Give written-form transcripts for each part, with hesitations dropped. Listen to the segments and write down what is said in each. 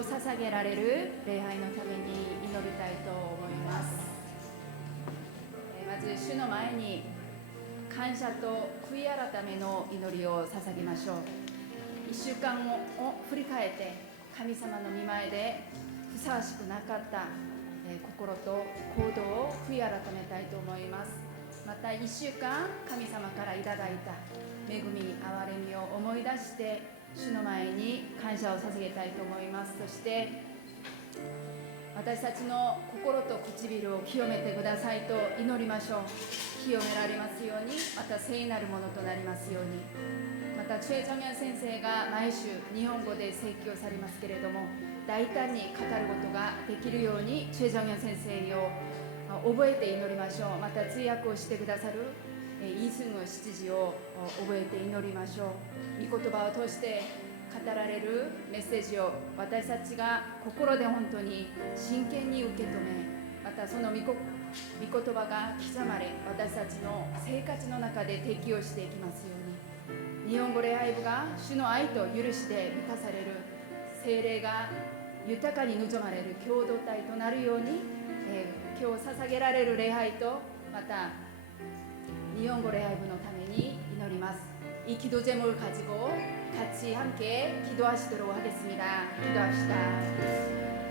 を捧げられる礼拝のために祈りたいと思います。まず主の前に感謝と悔い改めの祈りを捧げましょう。1週間を振り返って神様の御前でふさわしくなかった心と行動を悔い改めたいと思います。また1週間神様からいただいた恵み憐れみを思い出して主の前に感謝を捧げたいと思います。そして私たちの心と唇を清めてくださいと祈りましょう。清められますように、また聖なるものとなりますように。またチェ・ジャミャン先生が毎週日本語で説教されますけれども、大胆に語ることができるようにチェ・ジャミャン先生を覚えて祈りましょう。また通訳をしてくださるイースンの執事を覚えて祈りましょう。御言葉を通して語られるメッセージを私たちが心で本当に真剣に受け止め、またその御言葉が刻まれ私たちの生活の中で適用していきますように。日本語礼拝部が主の愛と許しで満たされる、聖霊が豊かに望まれる共同体となるように、今日捧げられる礼拝とまた日本語礼拝部のために祈ります。이 기도 제목을 가지고 같이 함께 기도하시도록 하겠습니다. 기도합시다.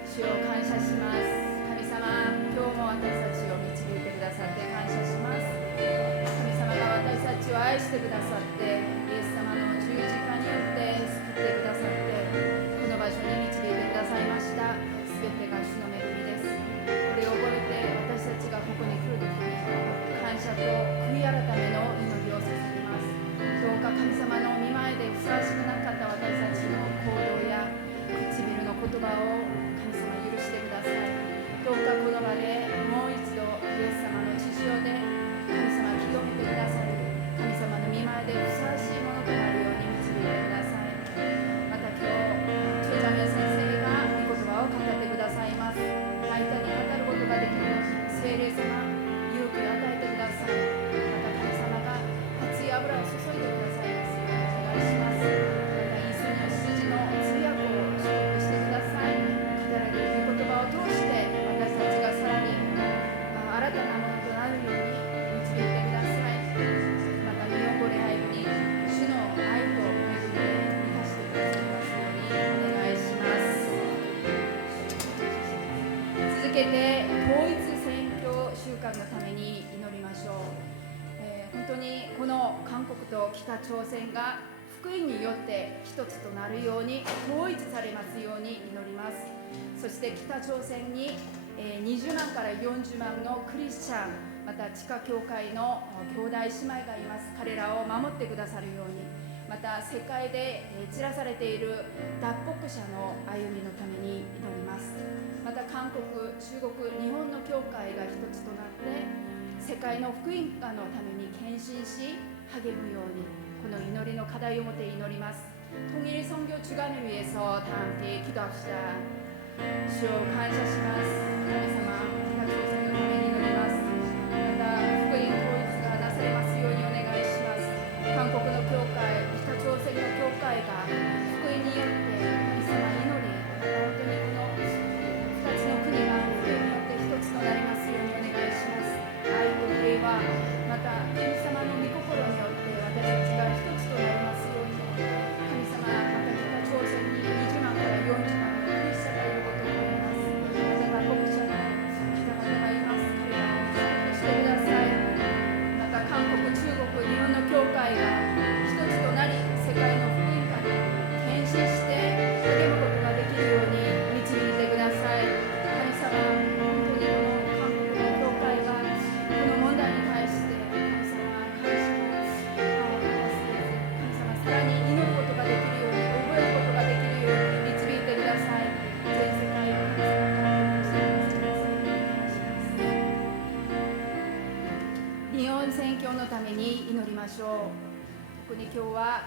주여 감사시마스. 神様、今日も私たちを導いてくださって感謝します。神様が私たちを愛してくださって、イエス様の十字架によって救ってくださって、この場所に導いてくださいました。すべてが主の恵みです。これを覚えて私たちがここに来るときに感謝と悔い改めの祈りを捧げます。どうか神様の御前でふさわしくなかった私たちの行動や唇の言葉を神様許してください。どうかこの場でもう一度イエス様の血潮で神様清めてくださる、神様の御前でふさわしいものとなるように導いてください。また今日チェ・ジャミャン先生が御言葉を語ってくださいます。大胆に語ることができるように聖霊様勇気を与えてください。また神様が熱い油を注いでくださいますようにお願いします。またイースンの執事の通訳を祝福してください。語られる御言葉を通して私たちがさらに新たなものとなるように導いてください。また日本語礼拝部に主の愛と恵みで満たしてくださいますようにお願いします。続けて統一選挙週間のために祈りましょう。本当にこの韓国と北朝鮮が福音によって一つとなるように統一されますように祈ります。そして北朝鮮に20万から40万のクリスチャン、また地下教会の兄弟姉妹がいます。彼らを守ってくださるように、また世界で散らされている脱北者の歩みのために祈ります。また韓国、中国、日本の教会が一つとなって世界の福音化のために献身し励むように、この祈りの課題をもって祈ります。통일 선교 주간을 위해서 다 함께 기도합시다. 주여 감사します。神様、北朝鮮のために祈ります。また福音統一がなされますようにお願いします。韓国の教会、北朝鮮の教会が福音によって神様に祈り、本当にこの2つの国が福音によって一つとなりますようにお願いします。愛と平和、また神様の御心によって私たちが一つとなりますように。神様、また北朝鮮に20万から40万のクリスチャンがいることを思います。また脱北者の方々がいます。彼らを祝福してください。また韓国、中国、日本の教会が一つとなり世界の福音化に献身して励むことができるように導いてください。神様、本当にこの韓国の教会がこの問題に対して神様、関心を忘れず、神様、さらに祈ることができるように、覚えることができるように導いてください。全世界を神様、感動してください。お願いします。日本選挙のために祈りましょう。特に今日は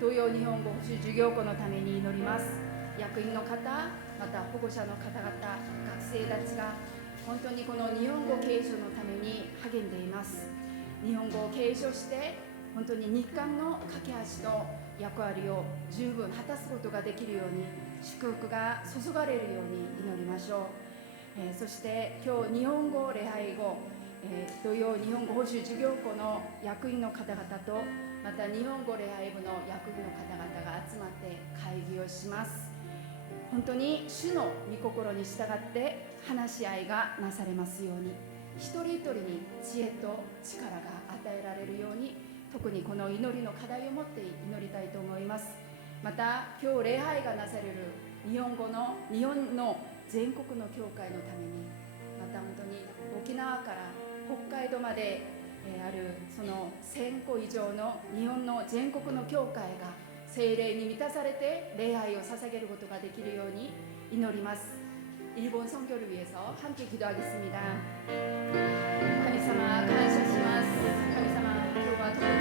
同様日本語補習授業校のために祈ります。役員の方、また保護者の方々、学生たちが本当にこの日本語継承のために励んでいます。日本語を継承して本当に日韓の架け橋と役割を十分果たすことができるように、祝福が注がれるように祈りましょう。そして今日日本語礼拝後、土曜日本語補習授業校の役員の方々と、また日本語礼拝部の役員の方々が集まって会議をします。本当に主の御心に従って話し合いがなされますように、一人一人に知恵と力が与えられるように、特にこの祈りの課題を持って祈りたいと思います。また今日礼拝がなされる日本の全国の教会のために、また本当に沖縄から北海道まであるその1000個以上の日本の全国の教会が聖霊に満たされて礼拝を捧げることができるように祈ります。일본 선교를 위해서 함께 기도하겠습니다. 神様感謝します。神様、今日は特に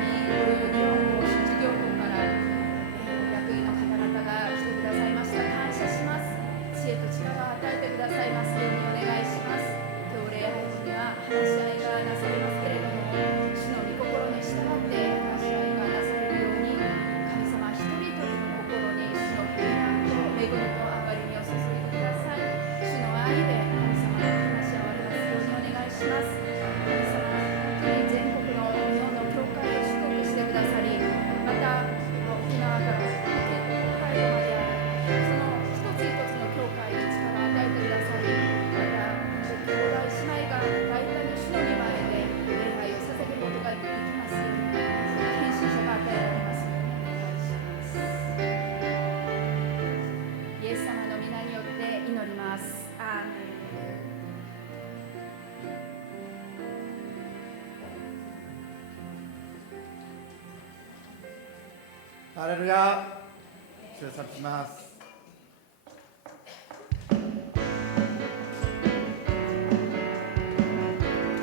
日本語授業校から役員の方々が来てくださいました。感謝します。知恵と力を与えてくださいますようにお願いします。今日礼拝時には話し合いがなされますけれども、主の御心に従って話し合いがなされるように、神様一人一人の心に主の平安と恵みと明かりを注いでください。主の愛で神様と話し合われますようにお願いします。神様、本当に全国の日本の教会を祝福してくださり、また沖縄から北海道まであるその一つ一つの教会に力を与えてくださり、また兄弟姉妹が大胆に主の御前で礼拝を捧げることができますように、献身者が与えられますようにお願いします。イエス様の皆によって祈ります。アーメン。ハレルヤ。主を賛美します。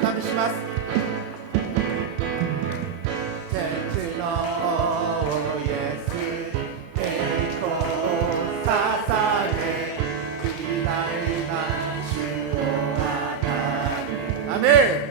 賛美します。天地の王イエス、栄光を捧げ、偉大な主を崇め。アメン。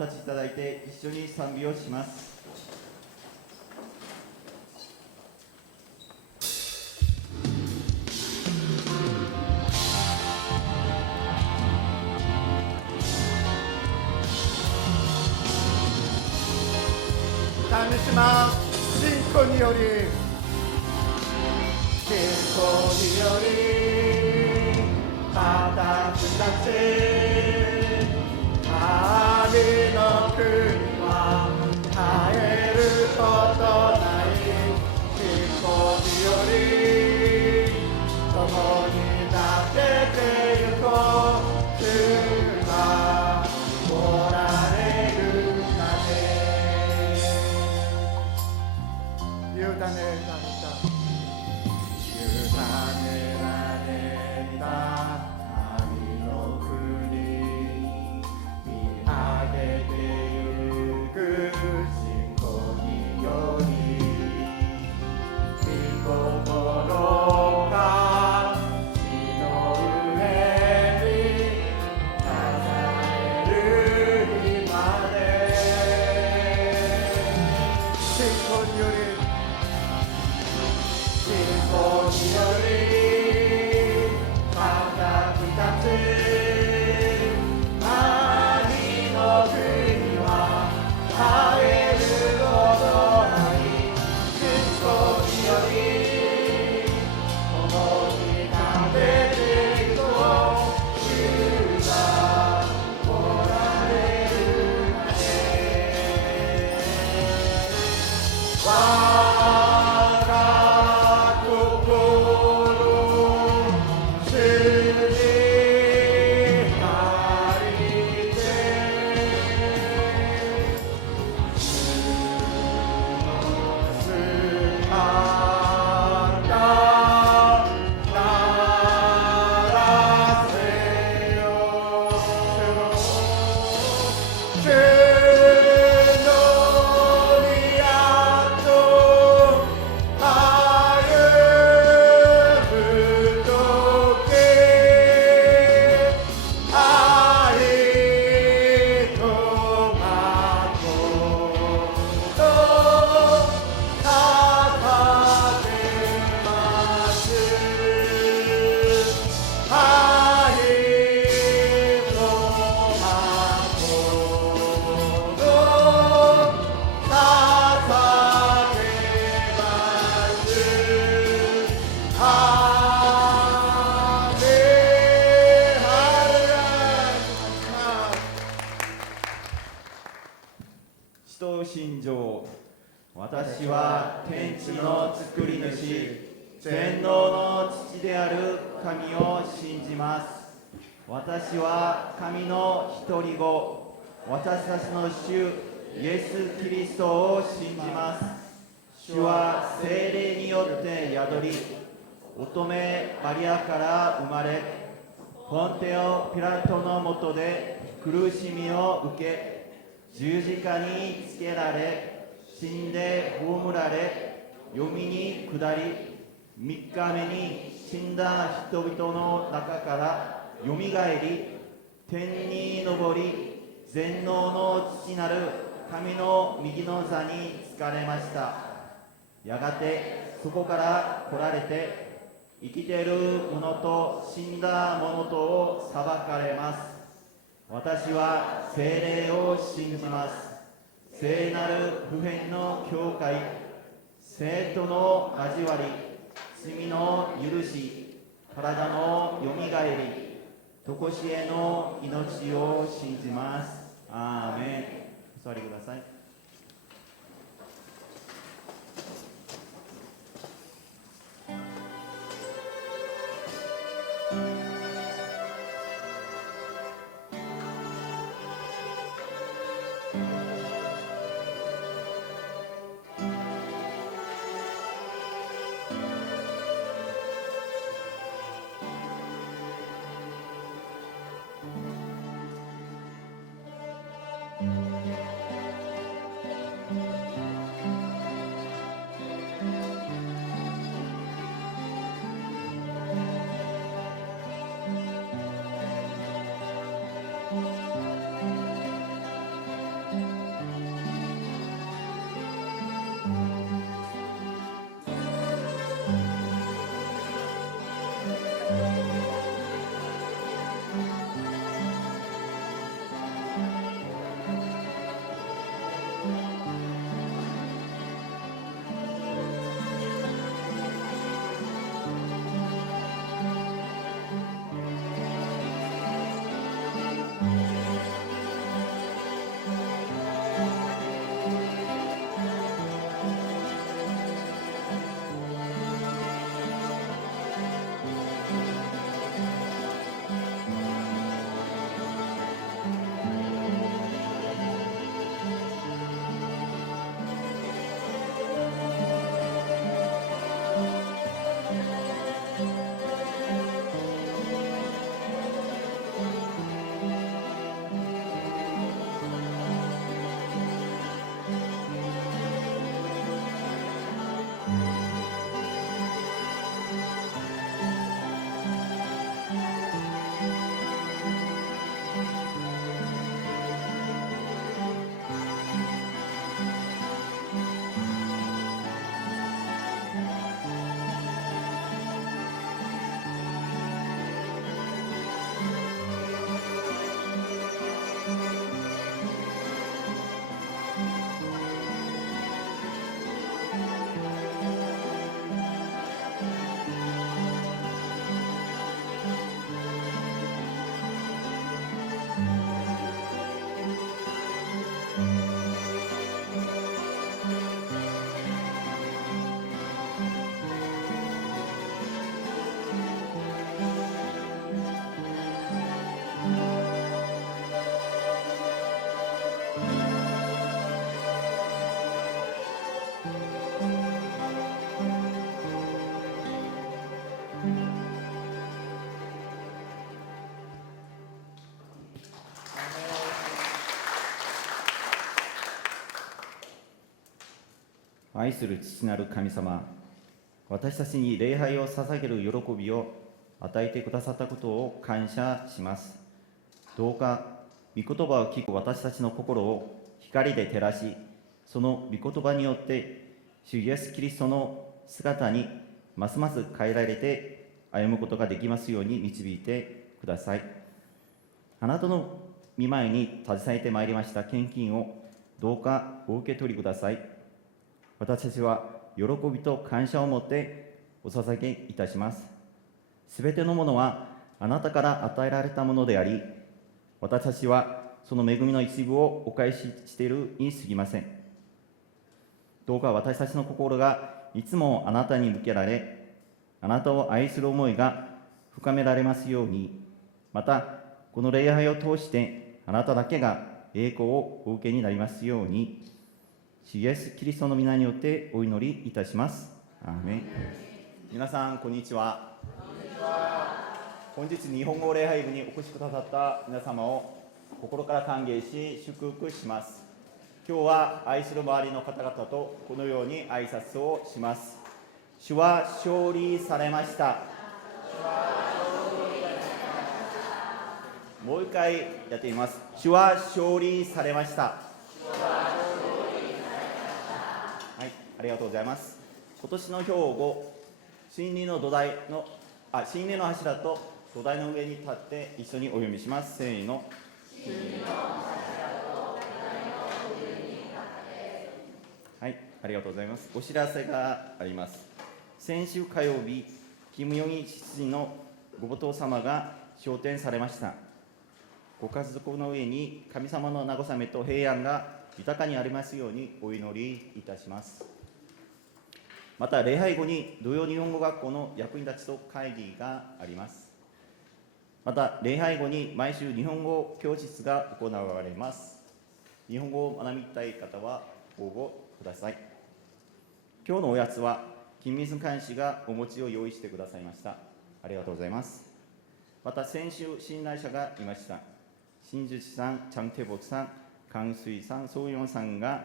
お立ちいただいて一緒に賛美をします。神様、信仰により信仰によりたち神の国は絶えることない彦より共になっててゆこう主がおられるなね委ねられた委ねられた神の国見上げてゆく信仰により御心が地の上に支える今で信仰により信仰により固く立つ神の国は絶えることない信仰により共に立てていこう主がおられるまで我が心主に借りて主の姿ならせよ主の宮と歩むとき愛と誠と捧げます愛と誠と捧げますアーメンハレルヤ使徒信条。私は天地の作り主全能の父である神を信じます。私は神の一人子私たちの主イエス・キリストを信じます。主は聖霊によって宿り乙女マリアから生まれポンテオ・ピラトの下で苦しみを受け十字架につけられ死んで葬られ読みに下り3日目に死んだ人々の中からよみがえり天に昇り全能の父なる神の右の座につかれました。やがてそこから来られて生きている者と死んだ者とを裁かれます。私は聖霊を信じます。聖なる不変の教会、生徒の交わり、罪の許し、体のよみがえり、とこしえの命を信じます。アーメン。お座りください。愛する父なる神様、私たちに礼拝を捧げる喜びを与えてくださったことを感謝します。どうか御言葉を聞く私たちの心を光で照らし、その御言葉によって主イエス・キリストの姿にますます変えられて歩むことができますように導いてください。あなたの御前に携えてまいりました献金をどうかお受け取りください。私たちは喜びと感謝を持ってお捧げいたします。すべてのものはあなたから与えられたものであり、私たちはその恵みの一部をお返ししているに過ぎません。どうか私たちの心がいつもあなたに向けられ、あなたを愛する思いが深められますように、またこの礼拝を通してあなただけが栄光をお受けになりますように、主イエス・キリストの皆によってお祈りいたします。アーメン。皆さんこんにちは。本日日本語礼拝部にお越しくださった皆様を心から歓迎し祝福します。今日は愛する周りの方々とこのように挨拶をします。主は勝利されました。もう一回やってみます。主は勝利されました。はい、ありがとうございます。今年の兵庫、真理の柱と土台の上に立って一緒にお読みします。せーの。はい、ありがとうございます。お知らせがあります。先週火曜日、金ヨギ執事のご母父様が昇天されました。ご家族の上に神様の慰めと平安が豊かにありますようにお祈りいたします。また礼拝後に土曜日本語学校の役員たちと会議があります。また礼拝後に毎週日本語教室が行われます。日本語を学びたい方は応募ください。今日のおやつは金水監視がお餅を用意してくださいました。ありがとうございます。また先週信頼者がいました。新寿司さん、チャンテボクさん、カンスイさん、ソウヨンさんが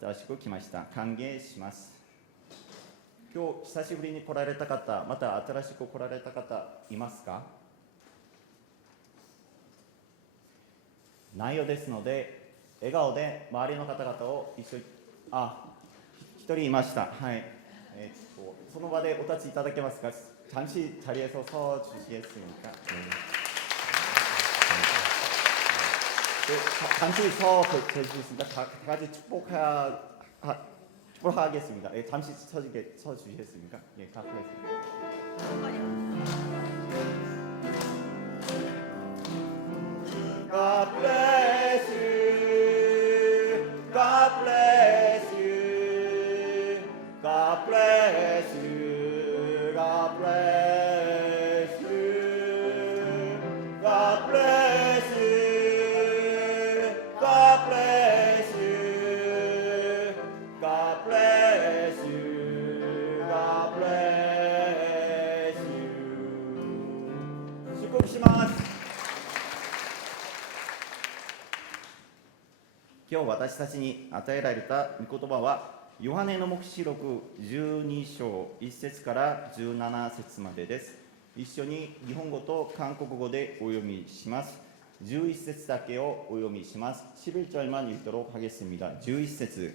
新しく来ました。歓迎します。今日久しぶりに来られた方、また新しく来られた方いますか？ないようですので、笑顔で周りの方々を一緒に、一人いました。はい。その場でお立ちいただけますか？잠시자리에서 서주시겠습니까? 잠시 서 주시겠습니다. 다 같이 축복하겠습니다. 잠시 서주시겠습니까? 예, 가겠습니다. God bless you. God bless you. God bless you. God bless you. God bless you. God bless you. God bless you. God bless you. 祝福します。今日私たちに与えられた御言葉はヨハネの黙示録12章1節から17節までです。一緒に日本語と韓国語でお読みします。11節だけをお読みします。11절만 읽도록 하겠습니다. 11節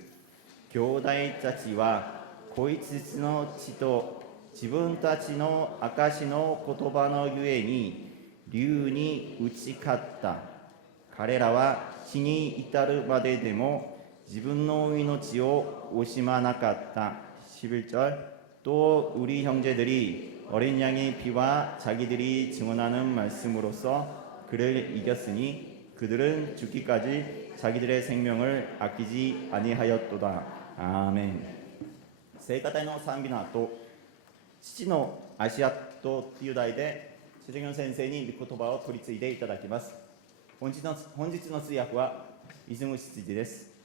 兄弟たちは子羊の血と自分たちの証の言葉のゆえに竜に打ち勝った。彼らは死に至るまででも自分の命を惜しまなかった。11절 또 우리 형제들이 어린 양의 피와 자기들이 증언하는 말씀으로써 그를 이겼으니 그들은 죽기까지 자기들의 생명을 아끼지 아니하였도다. 아멘. 聖歌隊の賛美の後、父の足跡という題で主授業先生に御言葉を取り継いでいただきます。本日の通訳は泉執事です。「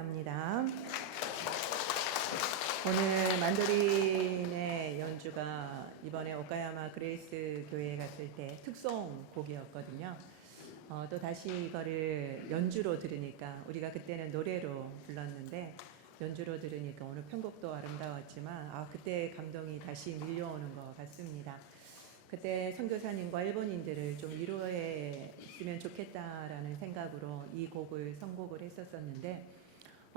감사합니다. 오늘 만도린의 연주가 이번에 오카야마 그레이스 교회에 갔을 때 특송 곡이었거든요. 또 다시 이거를 연주로 들으니까 우리가 그때는 노래로 불렀는데 연주로 들으니까 오늘 편곡도 아름다웠지만 그때 감동이 다시 밀려오는 것 같습니다. 그때 선교사님과 일본인들을 좀 위로했으면 좋겠다라는 생각으로 이 곡을 선곡을 했었었는데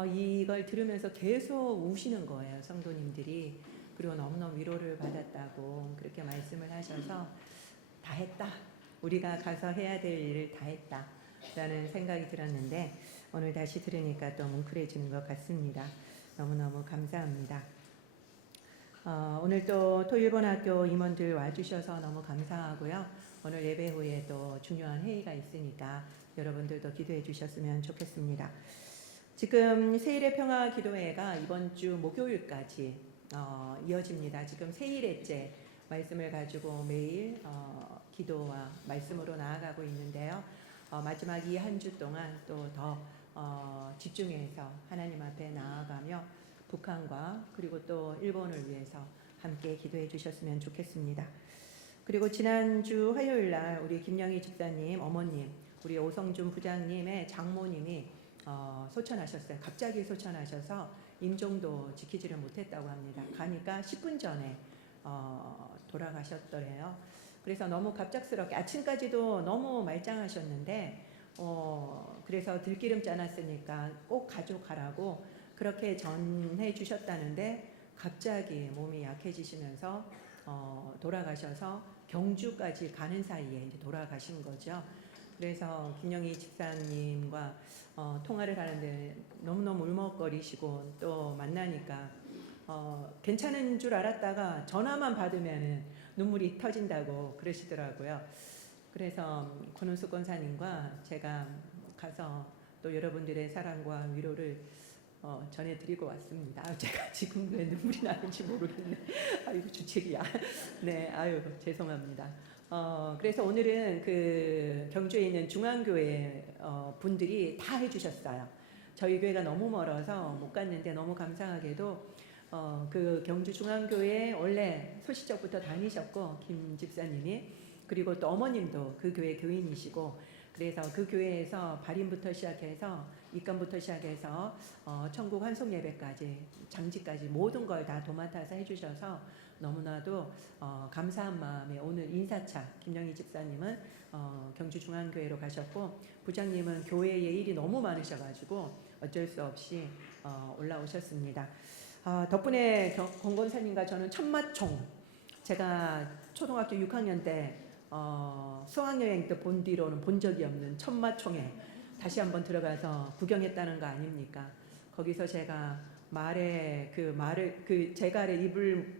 이걸 들으면서 계속 우시는 거예요, 성도님들이. 그리고 너무너무 위로를 받았다고 그렇게 말씀을 하셔서 다 했다. 우리가 가서 해야 될 일을 다 했다. 라는 생각이 들었는데 오늘 다시 들으니까 또 뭉클해지는 것 같습니다. 너무너무 감사합니다. 오늘 또 토일본학교 임원들 와주셔서 너무 감사하고요. 오늘 예배 후에 또 중요한 회의가 있으니까 여러분들도 기도해 주셨으면 좋겠습니다. 지금 세일의 평화 기도회가 이번 주 목요일까지 이어집니다. 지금 세일째 말씀을 가지고 매일 기도와 말씀으로 나아가고 있는데요. 마지막 이 한 주 동안 또 더 집중해서 하나님 앞에 나아가며 북한과 그리고 또 일본을 위해서 함께 기도해 주셨으면 좋겠습니다. 그리고 지난주 화요일 날 우리 김영희 집사님 어머님, 우리 오성준 부장님의 장모님이 소천하셨어요. 갑자기 소천하셔서 임종도 지키지를 못했다고 합니다. 가니까 10분 전에 돌아가셨더래요. 그래서 너무 갑작스럽게 아침까지도 너무 말짱하셨는데 그래서 들기름 짜놨으니까 꼭 가져가라고 그렇게 전해 주셨다는데 갑자기 몸이 약해지시면서 돌아가셔서 경주까지 가는 사이에 이제 돌아가신 거죠. 그래서 김영희 집사님과 통화를 하는데 너무너무 울먹거리시고 또 만나니까 괜찮은 줄 알았다가 전화만 받으면 눈물이 터진다고 그러시더라고요. 그래서 권은숙 권사님과 제가 가서 또 여러분들의 사랑과 위로를 전해드리고 왔습니다. 제가 지금 왜 눈물이 나는지 모르겠네. 아이고 주책이야. 네, 아유 죄송합니다. 그래서 오늘은 그 경주에 있는 중앙교회 분들이 다 해주셨어요. 저희 교회가 너무 멀어서 못 갔는데 너무 감사하게도 그 경주 중앙교회 원래 소시적부터 다니셨고 김 집사님이 그리고 또 어머님도 그 교회 교인이시고 그래서 그 교회에서 발인부터 시작해서 입간부터 시작해서 천국 환송 예배까지 장지까지 모든 걸 다 도맡아서 해주셔서 너무나도 감사한 마음에 오늘 인사차 김영희 집사님은 경주 중앙교회로 가셨고 부장님은 교회에 일이 너무 많으셔가지고 어쩔 수 없이 올라오셨습니다. 덕분에 권권사님과 저는 천마총 제가 초등학교 6학년 때 수학여행 때 본 뒤로는 본 적이 없는 천마총에 다시 한번 들어가서 구경했다는 거 아닙니까? 거기서 제가 제갈에 입을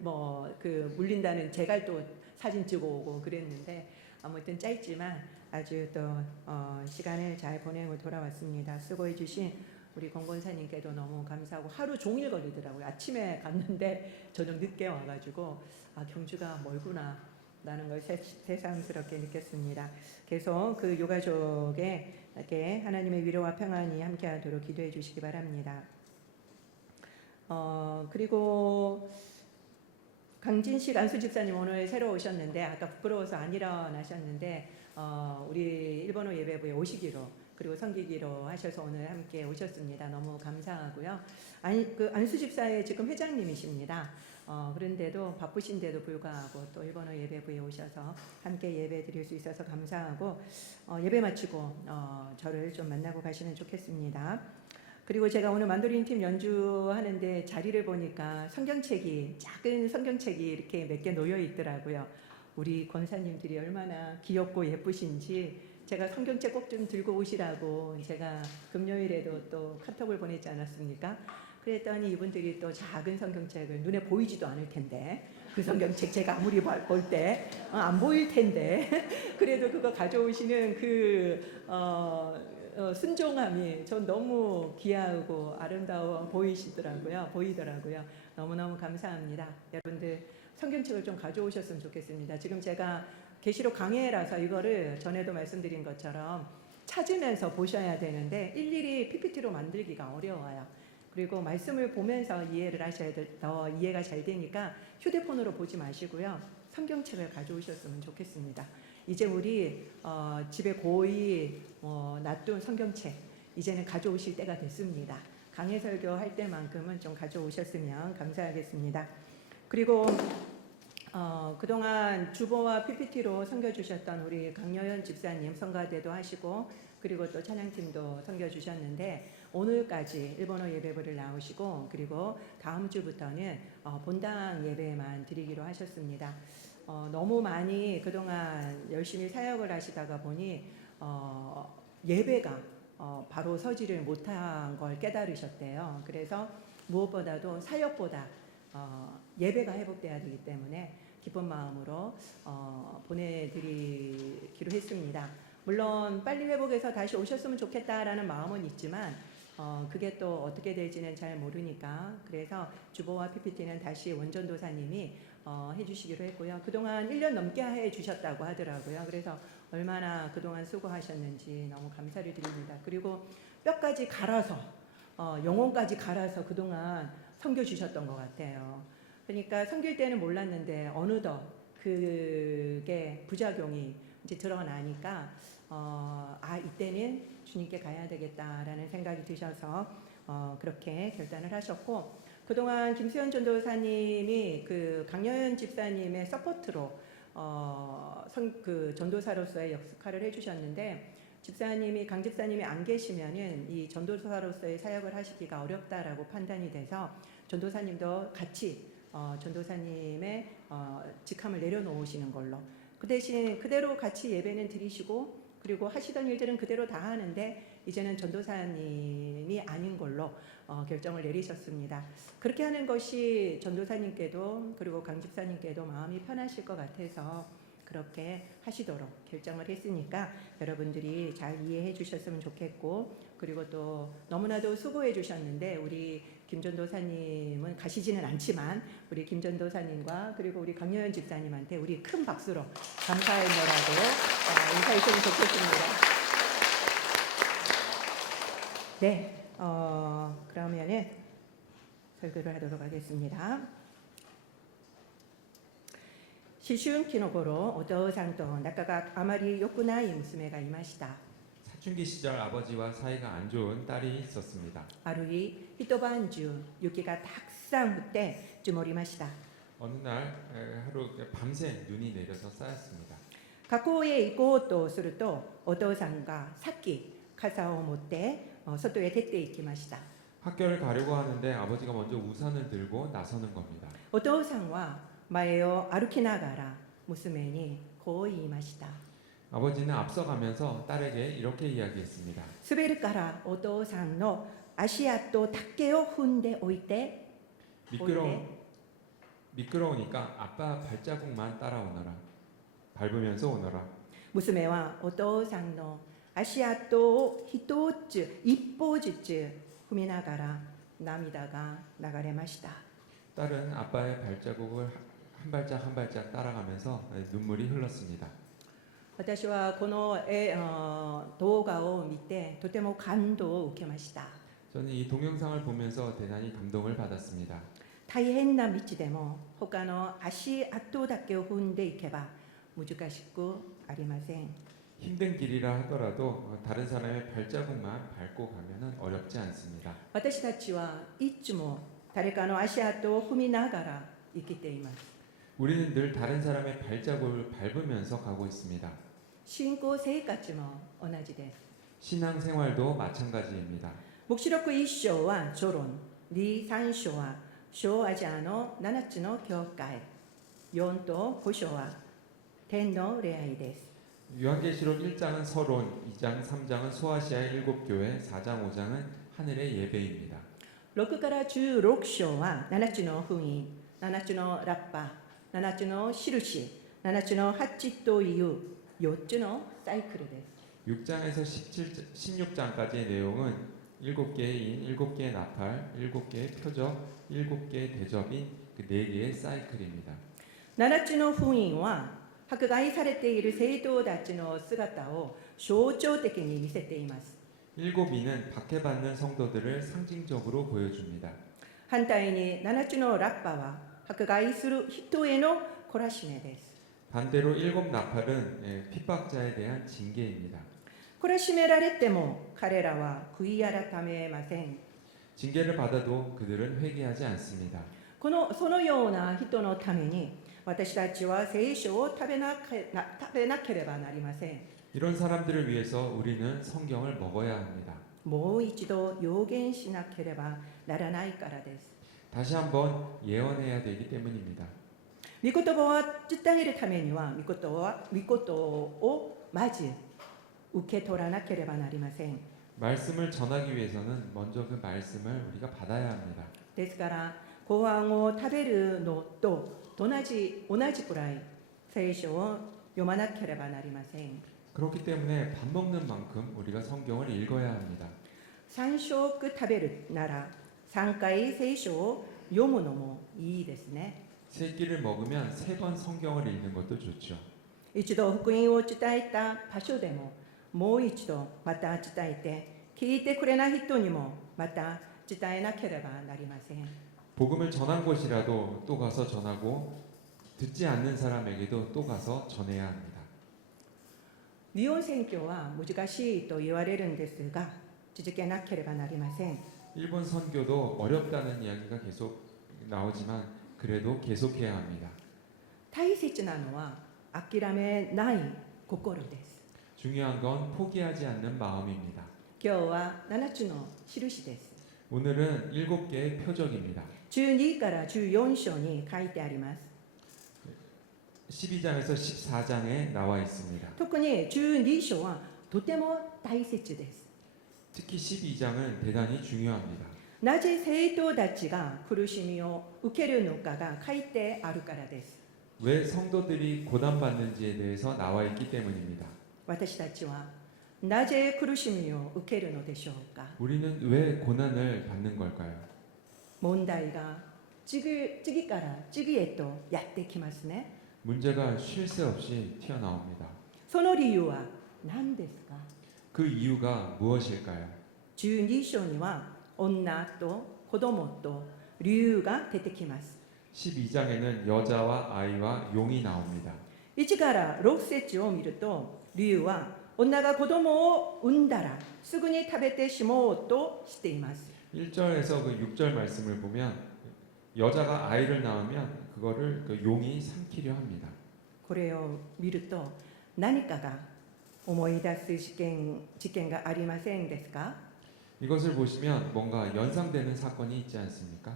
물린다는 제갈도 사진 찍어 오고 그랬는데 아무튼 짧지만 아주 또 시간을 잘 보내고 돌아왔습니다. 수고해 주신 우리 권권사님께도 너무 감사하고 하루 종일 걸리더라고요. 아침에 갔는데 저녁 늦게 와가지고 경주가 멀구나 라는 걸 새삼스럽게 느꼈습니다. 계속 그 유가족에게 하나님의 위로와 평안이 함께하도록 기도해 주시기 바랍니다. 그리고 강진식 안수 집사님 오늘 새로 오셨는데 아까 부끄러워서 안 일어나셨는데 우리 일본어 예배부에 오시기로 그리고 섬기기로 하셔서 오늘 함께 오셨습니다. 너무 감사하고요. 그 안수 집사의 지금 회장님이십니다. 그런데도 바쁘신데도 불구하고 또 일본어 예배부에 오셔서 함께 예배 드릴 수 있어서 감사하고 예배 마치고 저를 좀 만나고 가시면 좋겠습니다. 그리고 제가 오늘 만도린 팀 연주하는데 자리를 보니까 성경책이 작은 성경책이 이렇게 몇 개 놓여 있더라고요. 우리 권사님들이 얼마나 귀엽고 예쁘신지 제가 성경책 꼭 좀 들고 오시라고 제가 금요일에도 또 카톡을 보냈지 않았습니까? 그랬더니 이분들이 또 작은 성경책을 눈에 보이지도 않을 텐데 그 성경책 제가 아무리 볼 때 안 보일 텐데 그래도 그거 가져오시는 그 순종함이 전 너무 귀하고 아름다워 보이더라고요. 너무너무 감사합니다. 여러분들 성경책을 좀 가져오셨으면 좋겠습니다. 지금 제가 계시록 강해라서 이거를 전에도 말씀드린 것처럼 찾으면서 보셔야 되는데 일일이 PPT로 만들기가 어려워요. 그리고 말씀을 보면서 이해를 하셔야 더 이해가 잘 되니까 휴대폰으로 보지 마시고요. 성경책을 가져오셨으면 좋겠습니다. 이제 우리 집에 고이 놔둔 성경책 이제는 가져오실 때가 됐습니다. 강해 설교할 때만큼은 좀 가져오셨으면 감사하겠습니다. 그리고 그동안 주보와 PPT로 섬겨주셨던 우리 강여연 집사님 성가대도 하시고 그리고 또 찬양팀도 섬겨주셨는데 오늘까지 일본어 예배부를 나오시고 그리고 다음 주부터는 본당 예배만 드리기로 하셨습니다. 너무 많이 그동안 열심히 사역을 하시다가 보니 예배가 바로 서지를 못한 걸 깨달으셨대요. 그래서 무엇보다도 사역보다 예배가 회복돼야 되기 때문에 기쁜 마음으로 보내드리기로 했습니다. 물론 빨리 회복해서 다시 오셨으면 좋겠다라는 마음은 있지만 그게 또 어떻게 될지는 잘 모르니까 그래서 주보와 PPT는 다시 원전도사님이 해주시기로 했고요. 그동안 1년 넘게 해주셨다고 하더라고요. 그래서 얼마나 그동안 수고하셨는지 너무 감사를 드립니다. 그리고 뼈까지 갈아서 영혼까지 갈아서 그동안 섬겨주셨던 것 같아요. 그러니까 섬길 때는 몰랐는데 어느덧 그게 부작용이 이제 드러나니까 이때는 주님께 가야 되겠다라는 생각이 드셔서 그렇게 결단을 하셨고 그동안 김수현 전도사님이 그 강여연 집사님의 서포트로 그 전도사로서의 역할을 해주셨는데 집사님이 강 집사님이 안 계시면은 이 전도사로서의 사역을 하시기가 어렵다라고 판단이 돼서 전도사님도 같이 전도사님의 직함을 내려놓으시는 걸로 그 대신 그대로 같이 예배는 드리시고 그리고 하시던 일들은 그대로 다 하는데 이제는 전도사님이 아닌 걸로 결정을 내리셨습니다. 그렇게 하는 것이 전도사님께도 그리고 강 집사님께도 마음이 편하실 것 같아서 그렇게 하시도록 결정을 했으니까 여러분들이 잘 이해해 주셨으면 좋겠고 그리고 또 너무나도 수고해 주셨는데 우리 김전도사님은 가시지는 않지만 우리 김전도사님과 그리고 우리 강여연 집사님한테 우리 큰 박수로 감사의 노라고 인사했으면 좋겠습니다. 네, 그러면은 설교를 하도록 하겠습니다. 思春期の頃、お父さんと仲があまり良くない娘がいました。 사춘기 시절 아버지와 사이가 안 좋은 딸이 있었습니다. ある日、一晩中雪がたくさん降って積もりました。 어느 날 하루 밤새 눈이 내려서 쌓였습니다. 学校へ行こうとすると、お父さんがさっき傘を持って外へ出て行きました。 학교를 가려고 하는데 아버지가 먼저 우산을 들고 나서는 겁니다. お父さんは前を歩きながら娘にこう言いました。 아버지는 앞서가면서 딸에게 이렇게 이야기했습니다. 滑るからお父さんの足跡だけを踏んでおいて。 미끄러우니까 아빠 발자국만 따라오너라. 밟으면서 오너라. 娘はお父さんの足跡を一歩ずつ踏みながら涙が流れました。 딸은 아빠의 발자국을 한 발짝 한 발짝 따라가면서 눈물이 흘렀습니다. 私はこの動画を見てとても感動を受けました。 저는 이 동영상을 보면서 대단히 감동을 받았습니다. 大変な道でも他の足跡だけを踏んでいけば難しくありません。 힘든 길이라 하더라도 다른 사람의 발자국만 밟고 가면은 어렵지 않습니다. 私たちはいつも誰かの足跡を踏みながら生きています。 우리는 늘 다른 사람의 발자국을 밟으면서 가고 있습니다. 信仰生活も同じです。 신앙생활도 마찬가지입니다. 黙示録1章は序論、2、3章は小アジアの7つの教会、4と5章は天の礼拝です。 요한계시록 1장은 서론, 2장, 3장은 소아시아의 7교회, 4장, 5장은 하늘의 예배입니다. 6から16章は7つの封印、7つのラッパ、7つの印、7つの8という4つのサイクルです。 6장에서 16장까지의 내용은 7개의 인, 7개의 나팔, 7개의 표적, 7개의 대접인 그 4개의 사이클입니다. 7つの封印は迫害されている生徒たちの姿を象徴的に見せています。 일곱이는 박해받는 성도들을 상징적으로 보여줍니다. 反対に7つのラッパは迫害する人への懲らしめです。 반대로 일곱 나팔은 핍박자에 대한 징계입니다. 懲らしめられても彼らは悔い改めません。 징계를 받아도 그들은 회개하지 않습니다. そのような人のために私たちは聖書を食べなければなりません。 이런 사람들을 위해서 우리는 성경을 먹어야 합니다. もう一度予言しなければならないからです。 다시 한번 예언해야 되기 때문입니다. 御言葉を伝えるためには御言をまず受け取らなければなりません。 말씀을 전하기 위해서는 먼저 그 말씀을 우리가 받아야 합니다. ですからご飯を食べるのと同じくらい聖書を読まなければなりません。 그렇기 때문에 밥 먹는 만큼 우리가 성경을 읽어야 합니다. 3食食べるなら3回聖書を読むのもいいですね。 세 끼를 먹으면 3번 성경을 읽는 것도 좋죠. 一度福音を伝えた場所でももう一度また伝えて聞いてくれない人にもまた伝えなければなりません。 복음을 전한 곳이라도 또 가서 전하고 듣지 않는 사람에게도 또 가서 전해야 합니다. 日本選挙は難しいと言われるんですが続けなければなりません。 일본 선교도 어렵다는 이야기가 계속 나오지만 그래도 계속해야 합니다. 大切なのは諦めない心です。 중요한 건 포기하지 않는 마음입니다. 今日は7つの印です。 오늘은 7개의 표적입니다. 12から14章に書いてあります。 12장에서 14장에 나와 있습니다. 特に12章はとても大切です。 특히 12장은 대단히 중요합니다. なぜ生徒たちが苦しみを受けるのかが書いてあるからです。 왜 성도들이 고난받는지에 대해서 나와 있기 때문입니다. 私たちはなぜ苦しみを受けるのでしょうか。 우리는 왜 고난을 받는 걸까요? 問題が次から次へとやってきますね。 문제가 쉴 새 없이 튀어나옵니다. その理由は何ですか。 그 이유가 무엇일까요? 12章には女と子供と竜が出てきます。 12장에는 여자와 아이와 용이 나옵니다. 1から6節を見ると竜は女が子供を産んだらすぐに食べてしまおうとしています。 1절에서 그 6절 말씀을 보면 여자가 아이를 낳으면 그거를 그 용이 삼키려 합니다. これを見ると何かが思い出す事件がありませんですか。 이것을 보시면 뭔가 연상되는 사건이 있지 않습니까?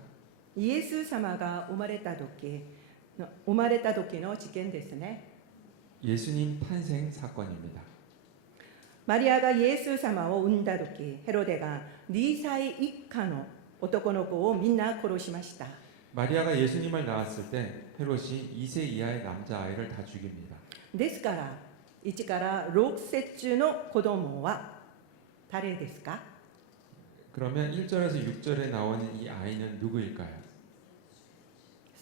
イエス様が生まれた時の事件ですね。 예수님 탄생 사건입니다. マリアがイエス様を産んだ時ヘロデが2歳以下の男の子をみんな殺しました。 마리아가 예수님을 낳았을 때 헤롯이 2세 이하의 남자아이를 다 죽입니다. ですから1から6節の子供は誰ですか。 그러면 1절에서 6절에 나오는 이 아이는 누구일까요?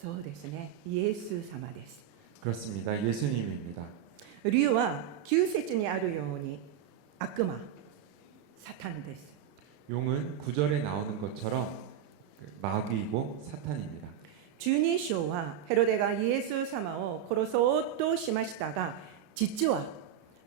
そうですね、イエス様です。 그렇습니다. 예수님입니다. 竜は9節にあるように悪魔、サタンです。 용은 9절에 나오는 것처럼 마귀이고 사탄입니다. 12章はヘロデがイエス様を殺そうとしましたが実は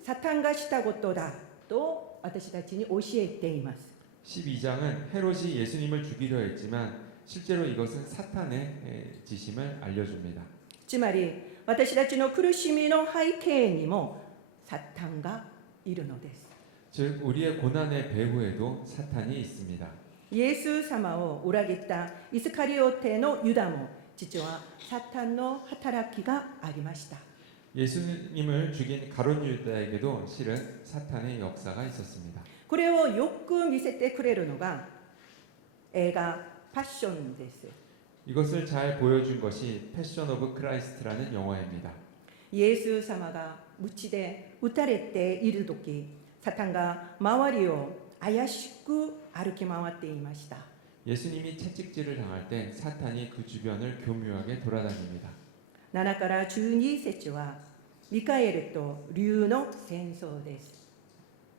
サタンがしたことだと私たちに教えています。 12장은 헤롯이 예수님을 죽이려 했지만 실제로 이것은 사탄의 지심을 알려줍니다. つまり私たちの苦しみの背景にもサタンがいるのです。 즉 우리의 고난의 배후에도 사탄이 있습니다. イエス様を裏切ったイスカリオテのユダも実はサタンの働きがありました。 예수님을 죽인 가룟 유다에게도 실은 사탄의 역사가 있었습니다. これをよく見せてくれるのが映画パッションです。 이것을 잘 보여준 것이 패션 오브 크라이스트라는 영화입니다. イエス様が鞭で打たれている時サタンが周りを怪しく歩き回っていました。 예수님이 채찍질을 당할 때 사탄이 그 주변을 교묘하게 돌아다닙니다. 7から12節はミカエルと竜の戦争です。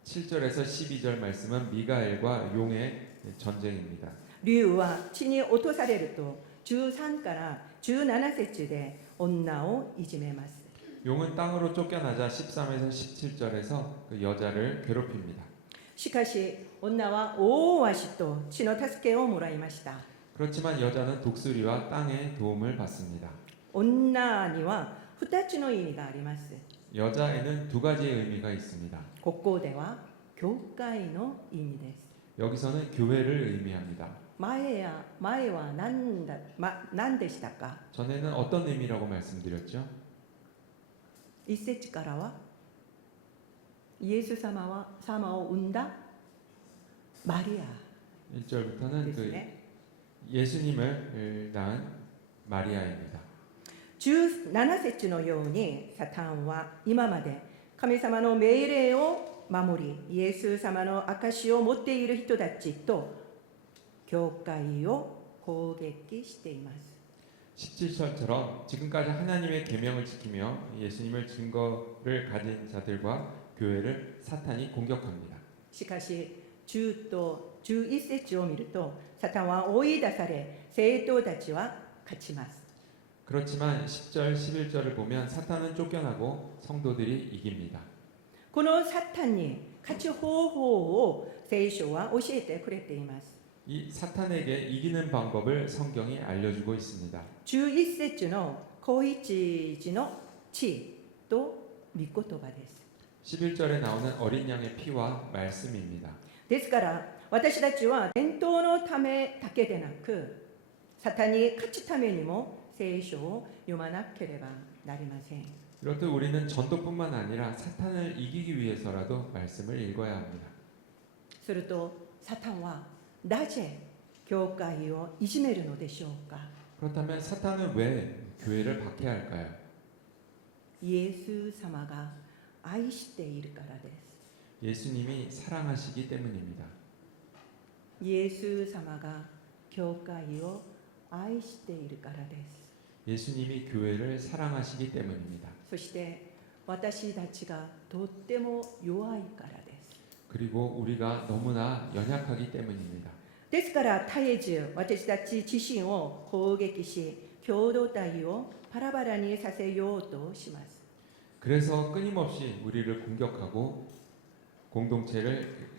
7절에서 12절 말씀은 미가엘과 용의 전쟁입니다. 竜は地に落とされると13から17節で女をいじめます。 용은 땅으로 쫓겨나자 13에서 17절에서 그 여자를 괴롭힙니다. しかし女は大足と地の助けをもらいました。 그렇지만 여자는 독수리와 땅의 도움을 받습니다. 女には2つの意味があります。 여자에는 두 가지의 의미가 있습니다. ここでは教会の意味です。 여기서는 교회를 의미합니다. 前は何でしたか？ 전에는 어떤 의미라고 말씀드렸죠? 一節からはイエス様を産んだマリア 1절부터는 です 그 ね。 예수님을 낳은 마리아입니다. 17節のようにサタンは今まで神様の命令を守りイエス様の証を持っている人たちと教会を攻撃しています。 17절처럼 지금까지 하나님의 계명을 지키며 예수님을 증거를 가진 자들과 교회를 사탄이 공격합니다. しかし10と11節を見るとサタンは追い出され生徒たちは勝ちます。 그렇지만 10절, 11절을 보면 사탄은 쫓겨나고 성도들이 이깁니다. このサタンに勝ち方法を聖書は教えてくれています。 이 사탄에게 이기는 방법을 성경이 알려주고 있습니다. 11節の小一時の地と御言葉です。 11절에 나오는 어린 양의 피와 말씀입니다. ですから私たちは伝統のためだけでなくサタンに勝つためにも聖書を読まなければなりません。 이렇듯 우리는 전도뿐만 아니라 사탄을 이기기 위해서라도 말씀을 읽어야 합니다. するとサタンはなぜ教会をいじめるのでしょうか。 그렇다면 사탄은 왜 교회를 박해할까요? イエス様が愛しているからです。 예수님이 사랑하시기 때문입니다. イエス様が教会を愛しているからです。 예수님이 교회를 사랑하시기 때문입니다. そして私たちがとっても弱いからです。 그리고 우리가 너무나 연약하기 때문입니다. ですから絶えず私たち自身を攻撃し共同体をバラバラにさせようとします。 그래서 끊임없이 우리를 공격하고 공동체를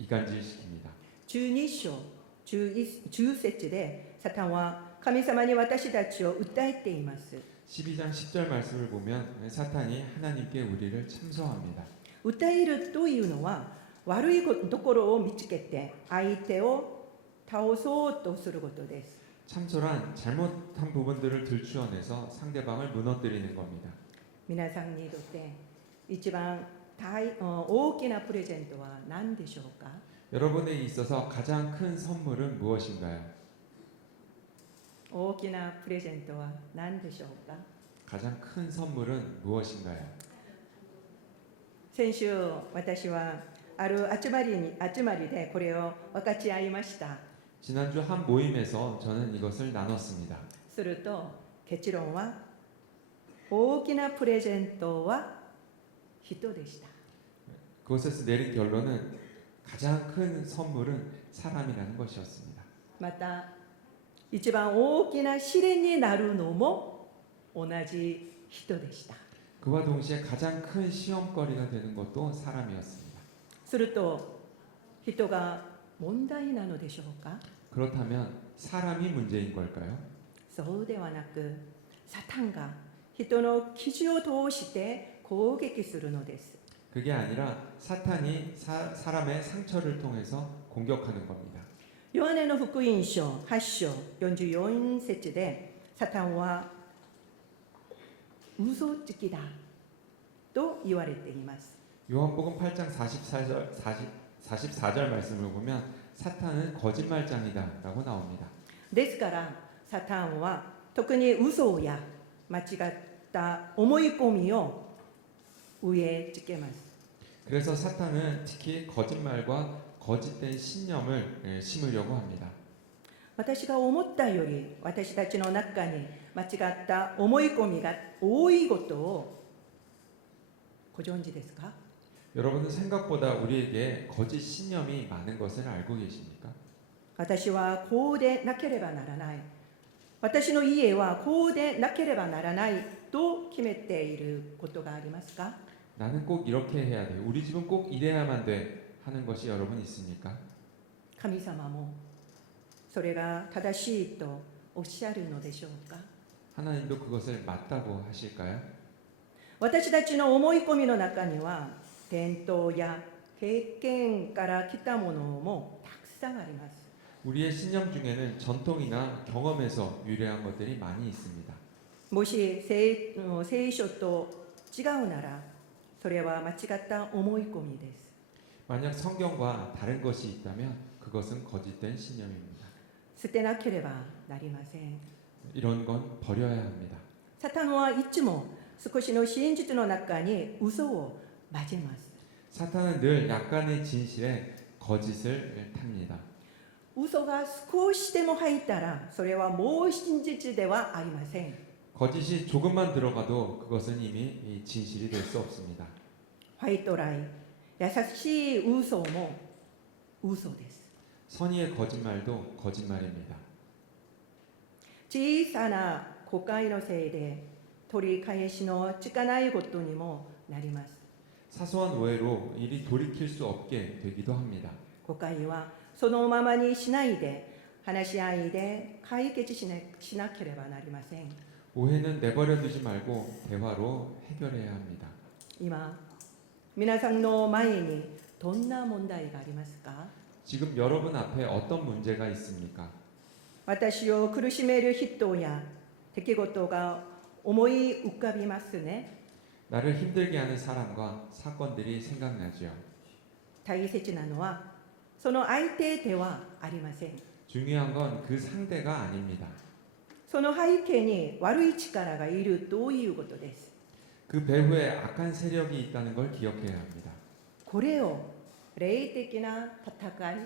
이간질시킵니다. 12章10節でサタンは神様に私たちを訴えています。 12장 10절 말씀을 보면 사탄이 하나님께 우리를 참소합니다. 訴えるというのは悪いところを見つけて相手を倒そうとすることです。 참소란 잘못한 부분들을 들추어내서 상대방을 무너뜨리는 겁니다. 皆さんにとって一番大きなプレゼントは何でしょうか。 여러분에 있어서 가장 큰 선물은 무엇인가요? 大きなプレゼントは何でしょうか。 가장 큰 선물은 무엇인가요? 先週私はある集まりでこれを分かち合いました。 지난주 한 모임에서 저는 이것을 나눴습니다. すると結論は大きなプレゼントは人でした。 그것에서 내린 결론은 가장 큰 선물은 사람이라는 것이었습니다. また一番大きな試練になるのも同じ人でした。 그와 동시에 가장 큰 시험거리가 되는 것도 사람이었습니다. すると人が問題なのでしょうか。 그렇다면 사람이 문제인 걸까요? そうではなくサタンが人の傷を通して攻撃するのです。 그게 아니라 사탄이 사람의 상처를 통해서 공격하는 겁니다. ヨハネの福音書8章44節でサタンは嘘つきだと言われています。 요한복음 8장 44절 말씀을 보면 사탄은 거짓말장이다라고 나옵니다. ですからサタンは特に嘘や間違った思い込みを植え付けます。 그래서 사탄은 특히 거짓말과 거짓된 신념을 심으려고 합니다. 私が思ったより私たちの中に間違った思い込みが多いことをご存知ですか？ 여러분은 생각보다 우리에게 거짓 신념이 많은 것을 알고 계십니까? 私はこうでなければならない。私の家はこうでなければならないと決めていることがありますか？ 나는 꼭 이렇게 해야 돼. 우리 집은 꼭 이래야만 돼. 하는 것이 여러분 있습니까? 神様もそれが正しいとおっしゃるのでしょうか？ 하나님도 그것을 맞다고 하실까요? 私たちの思い込みの中には伝統や経験から来たものもたくさんあります。 우리의 신념 중에는 전통이나 경험에서 유래한 것들이 많이 있습니다. もし聖書と違うならそれは間違った思い込みです。 만약 성경과 다른 것이 있다면 그것은 거짓된 신념입니다. 捨てなければなりません。 이런 건 버려야 합니다. サタンはいつも少しの真実の中に嘘を交ぜます。 사탄은 늘 약간의 진실에 거짓을 탑니다. 嘘が少しでも入ったらそれはもう真実ではありません。 거짓이 조금만 들어가도 그것은 이미 진실이 될 수 없습니다. ファイトライ、優しい嘘も嘘です。 선의의 거짓말도 거짓말입니다. 小さな誤解のせいで取り返しのつかないことにもなります。 사소한 오해로 일이 돌이킬 수 없게 되기도 합니다. 誤解はそのままにしないで話し合いで解決しなければなりません。 오해는 내버려 두지 말고 대화로 해결해야 합니다. 今皆さんの前にどんな問題がありますか？ 지금 여러분 앞에 어떤 문제가 있습니까? 私を苦しめる人や出来事が思い浮かびますね。 나를 힘들게 하는 사람과 사건들이 생각나죠. 大切なのはその相手ではありません。 중요한 건 그 상대가 아닙니다. その背景に悪い力がいるということです。 그 배후에 악한 세력이 있다는 걸 기억해야 합니다. これを霊的な戦い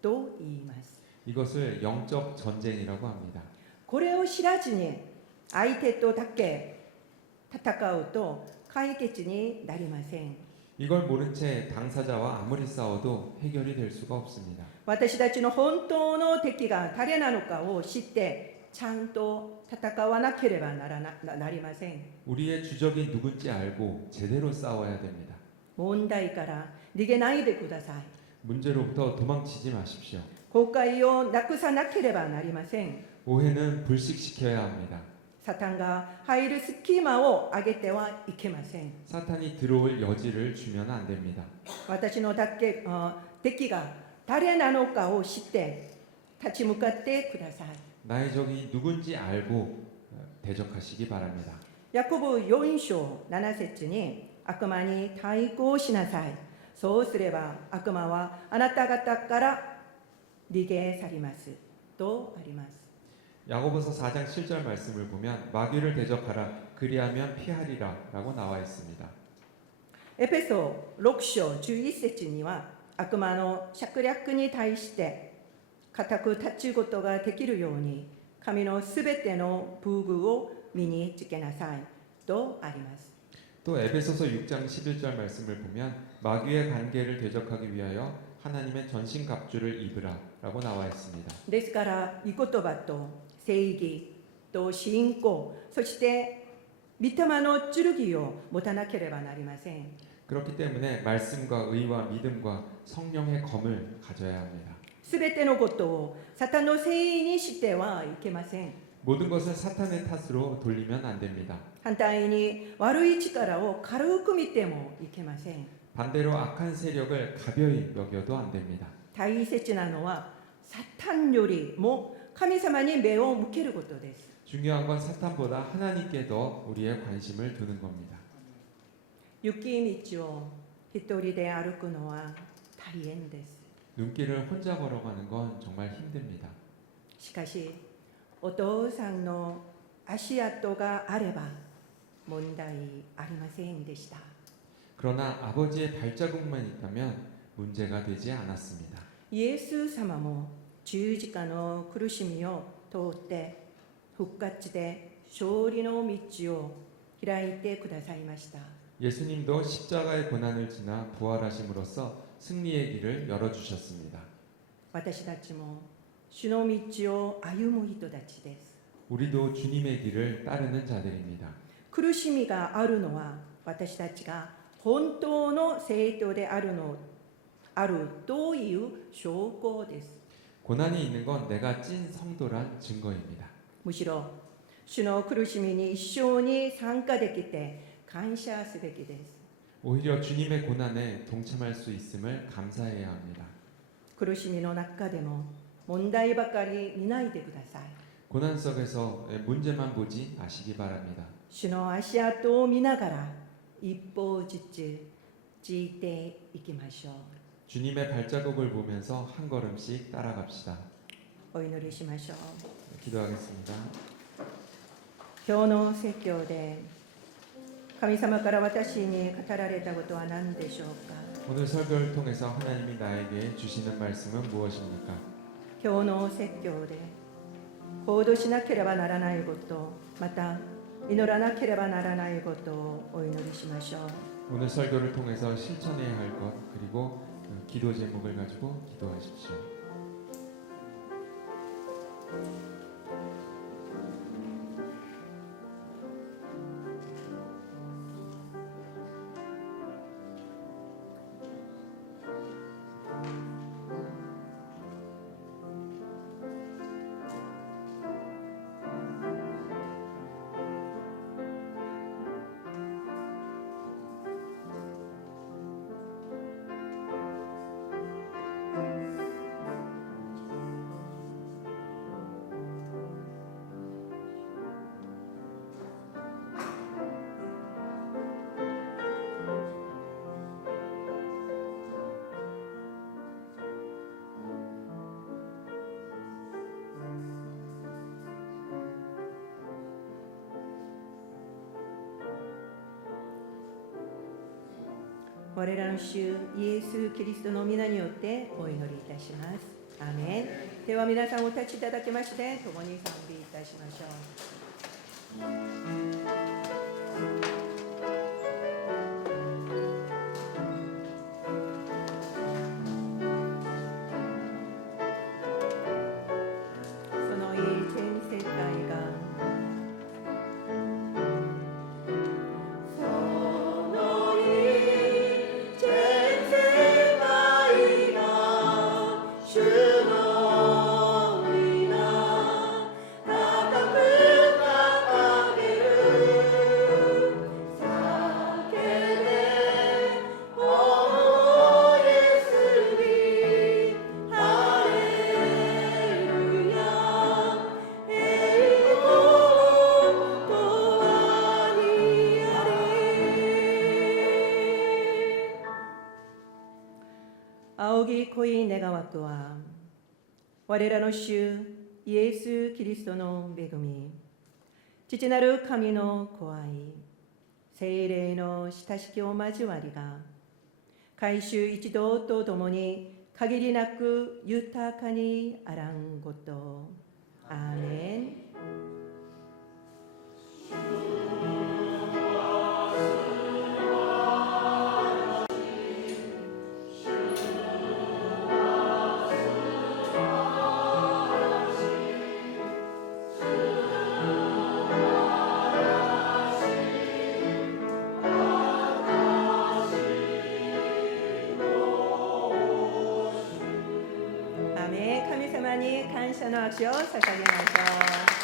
と言います。 이것을 영적 전쟁이라고 합니다. これを知らずに相手とだけ戦うと解決になりません。 이걸 모른 채 당사자와 아무리 싸워도 해결이 될 수가 없습니다. 私たちの本当の敵が誰なのかを知ってちゃんと戦わなければなりません。 우리의 주적이 누군지 알고 제대로 싸워야 됩니다. 問題から逃げないでください。 문제로부터 도망치지 마십시오. 後悔をなくさなければなりません。 오해는 불식시켜야 합니다. サタンが入る隙間を上げてはいけません。 사탄이 들어올 여지를 주면 안 됩니다. 私の敵が誰なのかを知って立ち向かってください。 나의 적이 누군지 알고 대적하시기 바랍니다. ヤコブ4章7節に悪魔に対抗しなさい。そうすれば悪魔はあなた方から逃げ去りますとあります。 야고보서 4장 7절 말씀을 보면 마귀를 대적하라 그리하면 피하리라 라고 나와 있습니다. エペソ6章11節には悪魔の策略に対して固く立ちことができるように神のすべての武具を身につけなさいとあります。 또 에베소서 6장 11절 말씀을 보면 마귀의 관계를 대적하기 위하여 하나님의 전신갑주를 입으라 라고 나와 있습니다. ですから御言葉と正義と信仰そして御霊の剣を持たなければなりません。 그렇기 때문에 말씀과 의와 믿음과 성령의 검을 가져야 합니다. すべてのことをサタンのせいにしてはいけません。 모든 것을 사탄의 탓으로 돌리면 안 됩니다. 反対に悪い力を軽く見てもいけません。 반대로 악한 세력을 가벼이 여겨도 안 됩니다. 大切なのはサタンよりも神様に目を向けることです。 중요한 건 사탄보다 하나님께 더 우리의 관심을 두는 겁니다. 雪道を一人で歩くのは大変です。 눈길을 혼자 걸어가는 건 정말 힘듭니다. しかしお父さんの足跡があれば問題ありませんでした。 그러나 아버지의 발자국만 있다면 문제가 되지 않았습니다. イエス様も十字架の苦しみを通って復活で勝利の道を開いてくださいました。 예수님도 십자가의 고난을 지나 부활하심으로써 승리의 길을 열어주셨습니다. 私たちも主の道を歩む人たちです。 우리도 주님의 길을 따르는 자들입니다. 苦しみがあるのは私たちが本当の生徒であるという証拠です。 고난이 있는 건 내가 찐 성도란 증거입니다. むしろ主の苦しみに一緒に参加できて感謝すべきです。 오히려 주님의 고난에 동참할 수 있음을 감사해야 합니다. 苦しみの中でも問題ばかり見ないでください。 고난 속에서 문제만 보지 마시기 바랍니다. 主の足跡を見ながら一歩ずつついていきましょう。 주님의 발자국을 보면서 한 걸음씩 따라갑시다. お祈りしましょう。 기도하겠습니다. 今日の説教で神様から私に語られたことは何でしょうか。 오늘 설교를 통해서 하나님이 나에게 주시는 말씀은 무엇입니까? 今日の説教で行動しなければならないこと、また祈らなければならないことをお祈りしましょう。 오늘 설교를 통해서 실천해야 할 것 그리고 기도 제목을 가지고 기도하십시오. 我らの主イエス・キリストの皆によってお祈りいたします。アーメン。では皆さんお立ちいただきまして共に賛美いたしましょう。そのいい全世界が仰ぎ恋願わくは我らの主イエス・キリストの恵み、父なる神の子愛、聖霊の親しきお交わりが改宗一同とともに限りなく豊かにあらんこと。アーメン。神様に感謝の握手を捧げましょう。